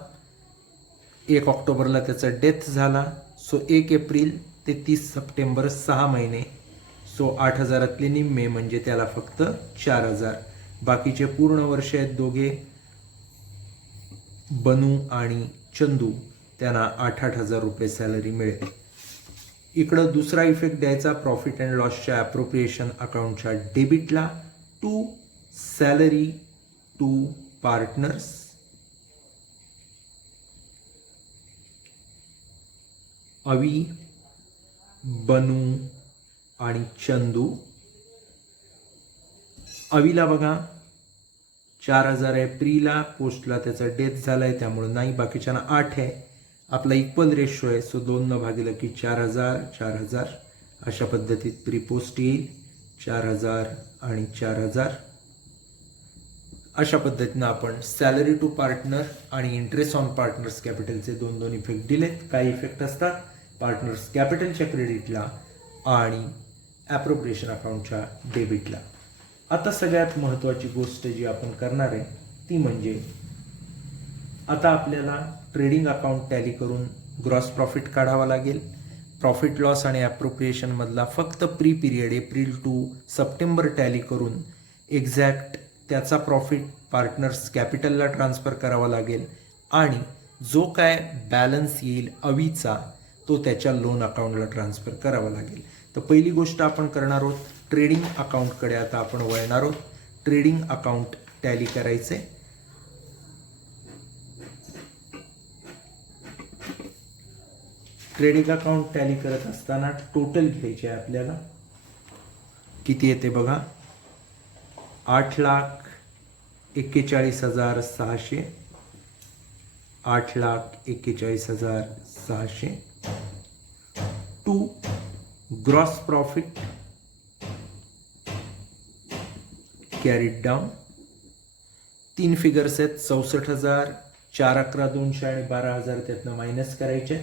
1 ऑक्टोबरला त्याचा डेथ झाला. सो 1 एप्रिल ते 30 सप्टेंबर 6 महिने. सो 8,000तले निम्मे म्हणजे त्याला फक्त 4,000. बाकीचे पूर्ण वर्ष आहेत दोघे, बनू आणि चंदू, त्यांना 8,000 रुपये सॅलरी मिळेल. इकडं दुसरा इफेक्ट द्यायचा प्रॉफिट अँड लॉसच्या ॲप्रोप्रिएशन अकाउंटच्या डेबिटला टू सॅलरी टू पार्टनर्स. अवी, बनू आणि चंदू. अवीला बघा 4,000 आहे प्रीला, पोस्टला त्याचा डेथ झाला आहे त्यामुळे नाही, बाकीच्यांना 8 आहे. आपला इक्वल रेशो आहे, सो 2 न भागिलं की 4,000 4,000 अशा पद्धतीत प्री पोस्ट येईल. 4,000 आणि 4,000 अशा पद्धतीनं आपण सॅलरी टू पार्टनर आणि इंटरेस्ट ऑन पार्टनर्स कॅपिटलचे 2 इफेक्ट दिलेत. काय इफेक्ट असतात, पार्टनर्स कॅपिटलच्या क्रेडिटला आणि ॲप्रोप्रिएशन अकाउंटच्या डेबिटला. आता सगळ्यात महत्त्वाची गोष्ट जी आपण करणार आहे ती म्हणजे आता आपल्याला ट्रेडिंग अकाउंट टॅली करून ग्रॉस प्रॉफिट काढावा लागेल. प्रॉफिट लॉस आणि ॲप्रोप्रिएशनमधला फक्त pre period April to September tally करून एक्झॅक्ट त्याचा प्रॉफिट पार्टनर्स कॅपिटलला ट्रान्सफर करावा लागेल आणि जो काय बॅलन्स येईल अवीचा तो त्याच्या लोन अकाउंटला ट्रान्सफर करावा लागेल. तर पहिली गोष्ट आपण करणार आहोत ट्रेडिंग अकाउंटकडे आता आपण वळणार आहोत. ट्रेडिंग अकाउंट टॅली करायचे. ट्रेडिंग अकाउंट टॅली करत असताना टोटल घ्यायचे आहे आपल्याला. किती येते बघा, 8,41,600, 8,41,600 to gross profit carried down. 3 figures आहेत, 64,000, 4,11,200 आणि 12,000 त्यातनं मायनस करायचे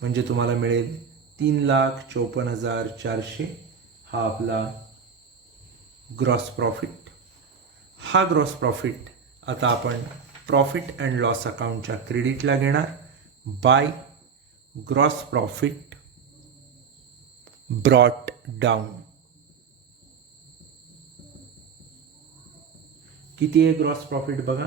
म्हणजे तुम्हाला मिळेल 3,54,400. हा आपला ग्रॉस प्रॉफिट. हा ग्रॉस प्रॉफिट आता आपण प्रॉफिट अँड लॉस अकाउंटच्या क्रेडिटला घेणार. By gross profit brought down. किती आहे ग्रॉस प्रॉफिट बघा,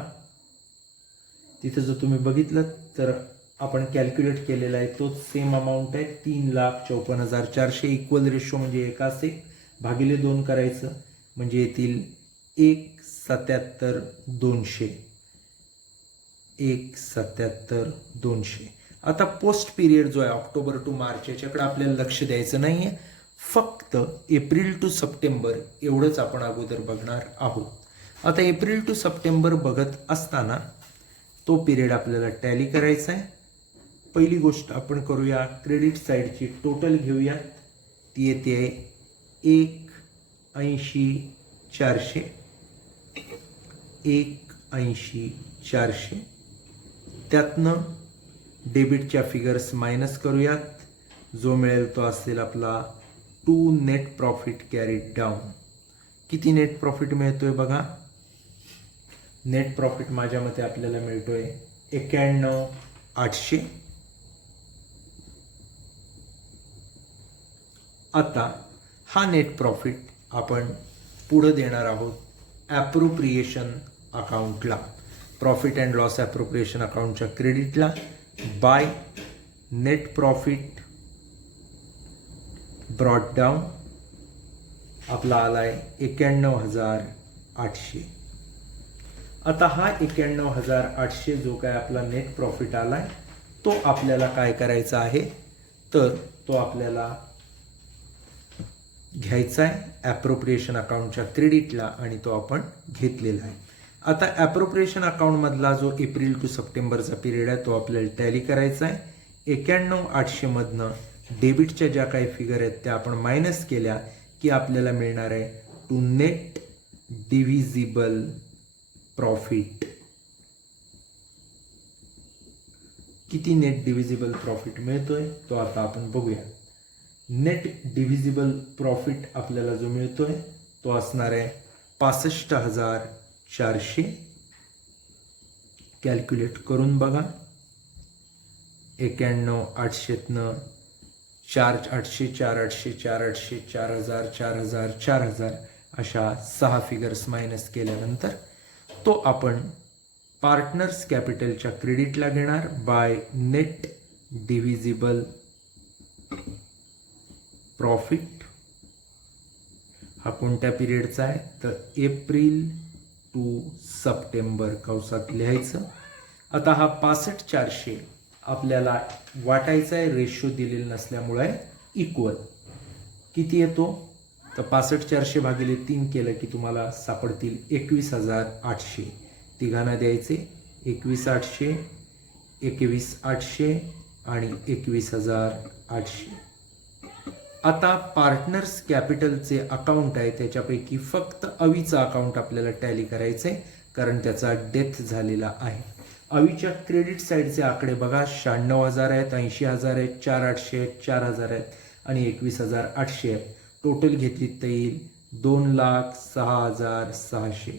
तिथं जर तुम्ही बघितलं तर आपण कॅल्क्युलेट केलेला आहे तोच सेम अमाऊंट आहे, 3,54,400. इक्वल रेशो म्हणजे 1:1 भागिले 2 करायचं म्हणजे येतील 1,77,200. 1,77,200. आता पोस्ट पिरियड जो आहे ऑक्टोबर टू मार्च याच्याकडे आपल्याला लक्ष द्यायचं नाही आहे, फक्त एप्रिल टू सप्टेंबर एवढंच आपण अगोदर बघणार आहोत. आता एप्रिल टू सप्टेंबर बघत असताना तो पिरियड आपल्याला टॅली करायचा आहे. पहिली गोष्ट आपण करूया क्रेडिट साईडची टोटल घेऊया. ती येते 1,80,400. 1,80,400 त्यातनं डेबिटच्या फिगर्स मायनस करूयात. जो मिळेल तो असेल आपला to net profit carried down. किती नेट प्रॉफिट मिळतोय बघा, नेट प्रॉफिट माझ्या मते आपल्याला मिळतोय 91,800. आता हा नेट प्रॉफिट आपण पुढं देणार आहोत ॲप्रोप्रिएशन अकाउंटला, प्रॉफिट अँड लॉस ॲप्रोप्रिएशन अकाउंटच्या क्रेडिटला. By net profit brought down आपला आलाय 91,800. आता हा 91,800 जो काय आपला नेट प्रॉफिट आलाय तो आपल्याला काय करायचा आहे, तर तो आपल्याला घ्यायचा आहे ॲप्रोप्रिएशन अकाउंटच्या क्रेडिटला आणि तो आपण घेतलेला आहे. आता ॲप्रोप्रिएशन अकाउंटमधला जो एप्रिल टू सप्टेंबरचा पिरियड आहे तो आपल्याला टॅली करायचा आहे. 91,800मधनं डेबिटच्या ज्या काही फिगर आहेत त्या आपण मायनस केल्या की आपल्याला मिळणार आहे टू नेट डिव्हिजिबल प्रॉफिट. किती नेट डिव्हिजिबल प्रॉफिट मिळतोय तो आता आपण बघूया. नेट डिव्हिजिबल प्रॉफिट आपल्याला जो मिळतोय तो असणार आहे 65,400. कॅल्क्युलेट करून बघा. 91,800तनं 4,800 4,800 4,800 4,000 4,000 4,000 अशा 6 फिगर्स मायनस केल्यानंतर तो आपण पार्टनर्स कॅपिटलच्या क्रेडिटला घेणार बाय नेट डिव्हिजिबल प्रॉफिट. हा कोणत्या पिरियडचा आहे तर एप्रिल टू सप्टेंबर कंसात लिहायचं. आता हा 65,400 आपल्याला वाटायचा आहे, रेशो दिलेला नसल्यामुळे इक्वल किती येतो तर 65,400 भागिले 3 केलं की तुम्हाला सापडतील 21,800. तिघांना द्यायचे 21,800 21,800 आणि 21,800. आता पार्टनर्स कॅपिटलचे अकाउंट आहे त्याच्यापैकी फक्त अवीचा अकाउंट आपल्याला टॅली करायचं आहे कारण त्याचा डेथ झालेला आहे. अवीच्या क्रेडिट साईडचे आकडे बघा 96,000 आहेत, 80,000 आहेत, 4,800 आहेत, 4,000 आहेत आणि 21,800 आहेत. टोटल घेतली तर येईल 2,06,600.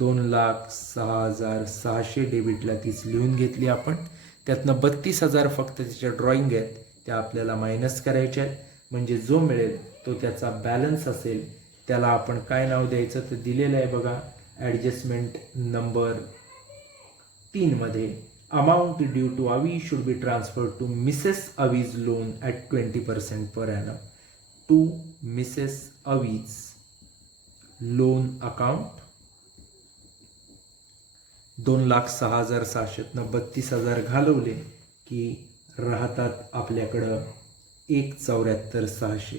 2,06,600 डेबिटला तीच लिहून घेतली आपण. त्यातनं 32,000 फक्त त्याच्या ड्रॉइंग आहेत त्या आपल्याला मायनस करायच्या आहेत. म्हणजे जो मिळेल तो त्याचा बॅलन्स असेल त्याला आपण काय नाव द्यायचं तर दिलेलं आहे बघा ॲडजस्टमेंट नंबर 3 मध्ये amount due to Avi should be transferred to Mrs Avi's loan at 20% per annum to Mrs Avi's loan account. 2,06,600तनं 32,000 घालवले की राहतात आपल्याकडं 1,74,600.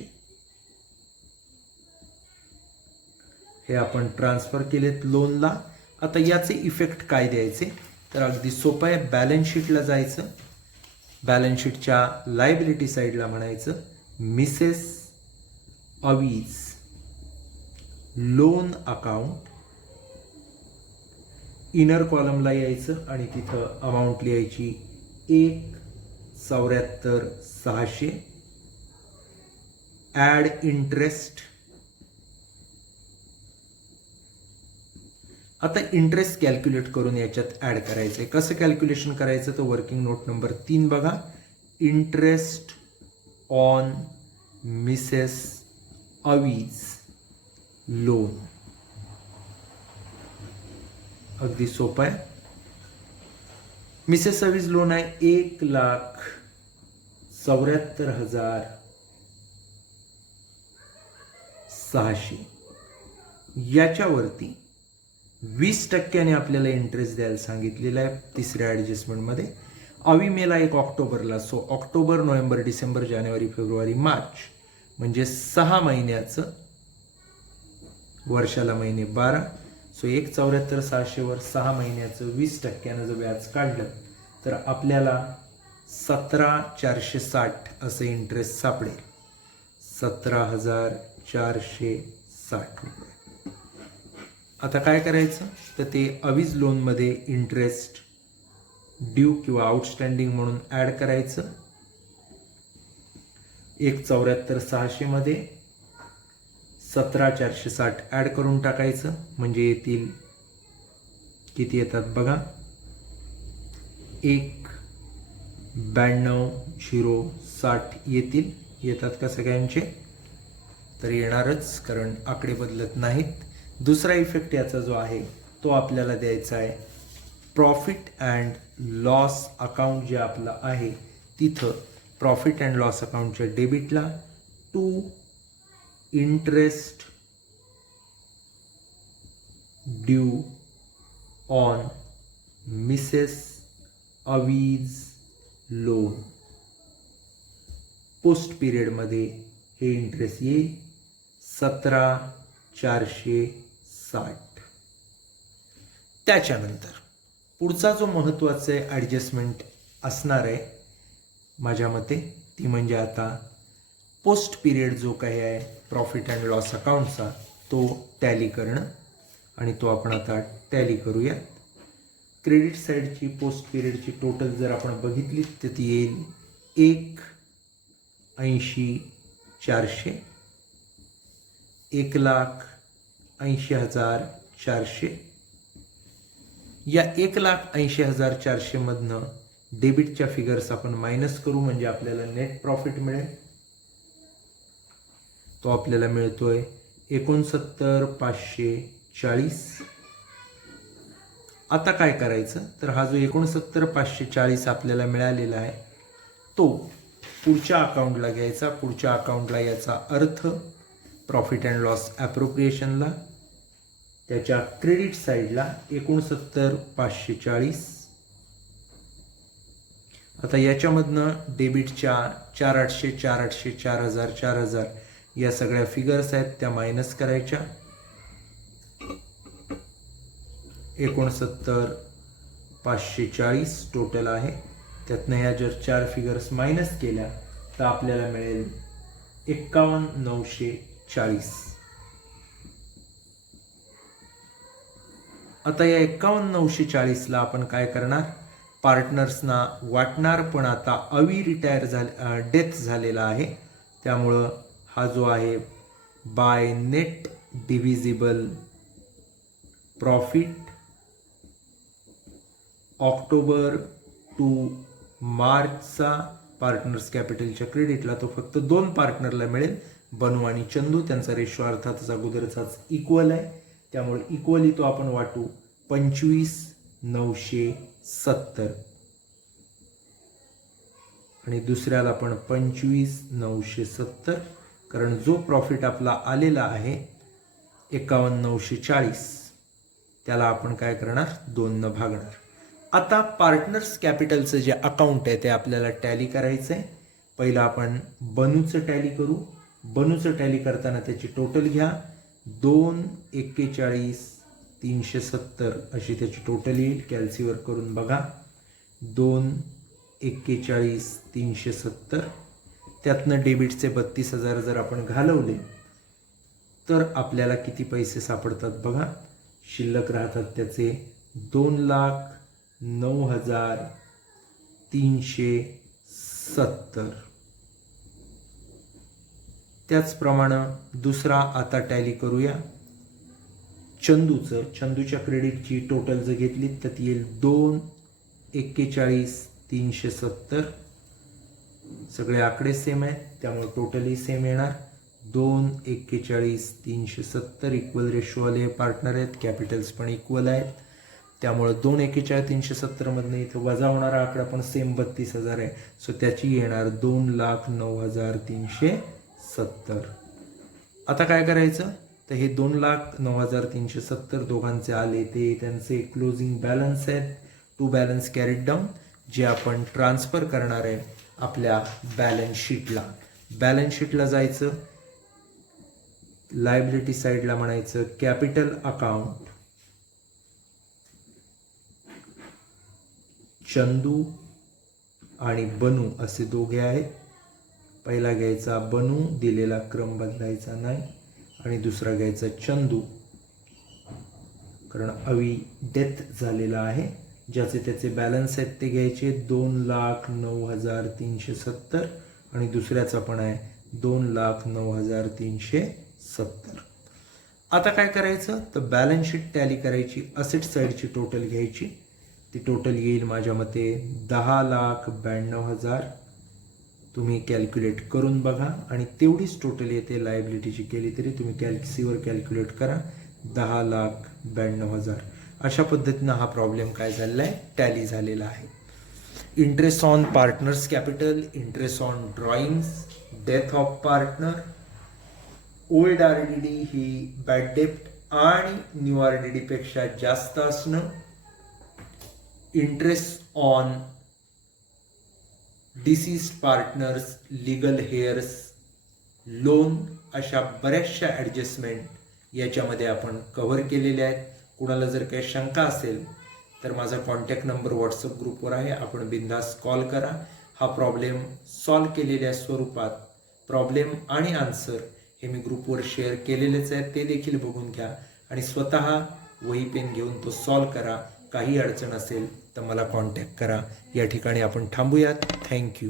हे आपण ट्रान्सफर केलेत लोनला. आता याचे इफेक्ट काय द्यायचे तर अगदी सोपं आहे. बॅलन्स शीटला जायचं, बॅलन्स शीटच्या लायबिलिटी साईडला म्हणायचं Mrs Avi's loan account. Inner कॉलमला यायचं आणि तिथं अमाऊंट लिहायची 1,74,600. Add interest. आता इंटरेस्ट कॅल्क्युलेट करून याच्यात ॲड करायचं आहे. कसं कॅल्क्युलेशन करायचं तर वर्किंग नोट नंबर 3 बघा. Interest on Mrs Avi's loan. अगदी सोपं आहे. मिसेस अवीज लोन आहे 1,74,600. याच्यावरती 20% आपल्याला इंटरेस्ट द्यायला सांगितलेला आहे तिसऱ्या ॲडजस्टमेंटमध्ये. अवी मेला 1 ऑक्टोबरला. सो ऑक्टोबर नोव्हेंबर डिसेंबर जानेवारी फेब्रुवारी मार्च म्हणजे 6 महिन्याचं, वर्षाला महिने 12. सो 1,74,600 वर 6 महिन्याचं 20% जर व्याज काढलं तर आपल्याला 17,460 असं इंटरेस्ट सापडेल. 17,460 रुपये. आता काय करायचं तर ते अवीज लोनमध्ये इंटरेस्ट ड्यू किंवा आउटस्टँडिंग म्हणून ॲड करायचं. 1,74,600 मध्ये 17,460 ॲड करून टाकायचं म्हणजे येतील किती येतात बघा 1,92,060 येतील. येतात का सगळ्यांचे? तर येणारच, कारण आकडे बदलत नाहीत. दुसरा इफेक्ट याचा जो आहे तो आपल्याला द्यायचा आहे. प्रॉफिट अँड लॉस अकाउंट जे आपलं आहे तिथं प्रॉफिट अँड लॉस अकाउंटच्या डेबिटला to interest due on Mrs Avi's loan. Post पिरियडमध्ये हे इंटरेस्ट येईल 17,460. त्याच्यानंतर पुढचा जो महत्त्वाचा ॲडजस्टमेंट असणार आहे माझ्या मते ती म्हणजे आता पोस्ट पिरियड जो काही आहे प्रॉफिट अँड लॉस अकाउंटचा तो टॅली करणं, आणि तो आपण आता टॅली करूयात. क्रेडिट साईडची पोस्ट पिरियडची टोटल जर आपण बघितली तर ती येईल 1,80,400, 1,80,400. या 1,80,400 मधनं डेबिटच्या फिगर्स आपण मायनस करू म्हणजे आपल्याला नेट प्रॉफिट मिळेल. तो आपल्याला मिळतोय 69,540. आता काय करायचं तर हा जो 69,540 आपल्याला मिळालेला आहे तो पुढच्या अकाउंटला घ्यायचा. पुढच्या अकाउंटला याचा अर्थ प्रॉफिट अँड लॉस ॲप्रोप्रिएशनला त्याच्या क्रेडिट साईडला 69,540. आता याच्यामधनं डेबिटच्या 4,800, 4,800, 4,000, 4,000 या सगळ्या फिगर्स आहेत त्या मायनस करायच्या. 69,540 टोटल आहे. त्यातनं ह्या जर 4 फिगर्स मायनस केल्या तर आपल्याला मिळेल 51,940. आता या 51,940ला आपण काय करणार, पार्टनर्सना वाटणार, पण आता अवी डेथ झालेला आहे त्यामुळं हा जो आहे by net divisible profit October to मार्चचा पार्टनर्स कॅपिटलच्या क्रेडिटला तो फक्त 2 पार्टनरला मिळेल, बनू आणि चंदू. त्यांचा रेशो अर्थातच अगोदरचाच इक्वल आहे त्यामुळे इक्वली तो आपण वाटू 25,970 आणि दुसऱ्याला पण 25,970, कारण जो प्रॉफिट आपला आलेला आहे 51,940 त्याला आपण काय करणार 2 न भागणार. आता पार्टनर्स कॅपिटलचं जे अकाउंट आहे ते आपल्याला टॅली करायचं आहे. पहिलं आपण बनूचं टॅली करू. बनूचं टॅली करताना त्याची टोटल घ्या. 2,41,370 अशी त्याची टोटल येईल. कॅल्सीवर करून बघा. 2,41,370 त्यातनं डेबिटचे 32,000 जर आपण घालवले तर आपल्याला किती पैसे सापडतात बघा. शिल्लक राहतात त्याचे 2,09,370. त्याचप्रमाणे दुसरा आता टॅली करूया चंदूचं. चंदूच्या क्रेडिटची टोटल जर घेतली तर ती येईल 2,41,370. सगळे आकडे सेम आहेत त्यामुळे टोटली सेम येणार. 2,41,370 इक्वल रेशोवाले पार्टनर आहेत, कॅपिटल्स पण इक्वल आहेत त्यामुळे 2,41,370 मधनं इथं वजा होणारा आकडा पण सेम 32,000 आहे. सो त्याची येणार 2,09,370. आता काय करायचं तर हे 2,09,370 दोघांचे आले ते त्यांचे क्लोजिंग बॅलन्स आहेत. टू बॅलन्स कॅरीड डाऊन जे आपण ट्रान्सफर करणार आहे आपल्या बॅलन्स शीटला. बॅलन्स शीटला जायचं, लायबिलिटी साईडला म्हणायचं कॅपिटल अकाउंट चंदू आणि बनू असे दोघे आहेत. पहिला घ्यायचा बनू, दिलेला क्रम बदलायचा नाही, आणि दुसरा घ्यायचा चंदू कारण अवी डेथ झालेला आहे. ज्याचे त्याचे बॅलन्स आहेत ते घ्यायचे 2,09,370 आणि दुसऱ्याचा पण आहे 2,09,370. आता काय करायचं तर बॅलन्स शीट टॅली करायची. असेट साईडची टोटल घ्यायची. ती टोटल येईल माझ्या मते 10,92,000 तुम्ही कॅल्क्युलेट करून बघा आणि तेवढीच टोटल येते लायबिलिटीची केली तरी तुम्ही कॅल्सीवर कॅल्क्युलेट करा 10,92,000. अशा पद्धतीनं हा प्रॉब्लेम काय झालेला आहे, टॅली झालेला आहे. Interest on partners capital, interest on drawings, death of partner, old RDD ही बॅड डेप्ट आणि न्यू RDD पेक्षा जास्त असणं, interest on deceased partners, legal heirs, loan, अशा बऱ्याचशा ॲडजस्टमेंट याच्यामध्ये आपण कव्हर केलेल्या आहेत. कुणाला जर काही शंका असेल तर माझा कॉन्टॅक्ट नंबर व्हॉट्सअप ग्रुपवर आहे, आपण बिनधास्त कॉल करा. हा प्रॉब्लेम सॉल्व केलेल्या स्वरूपात प्रॉब्लेम आणि आन्सर हे मी ग्रुपवर शेअर केलेलेच आहे, ते देखील बघून घ्या आणि स्वतः वही पेन घेऊन तो सॉल्व करा. काही अडचण असेल तर मला कॉन्टॅक्ट करा. या ठिकाणी आपण थांबूयात. थँक्यू.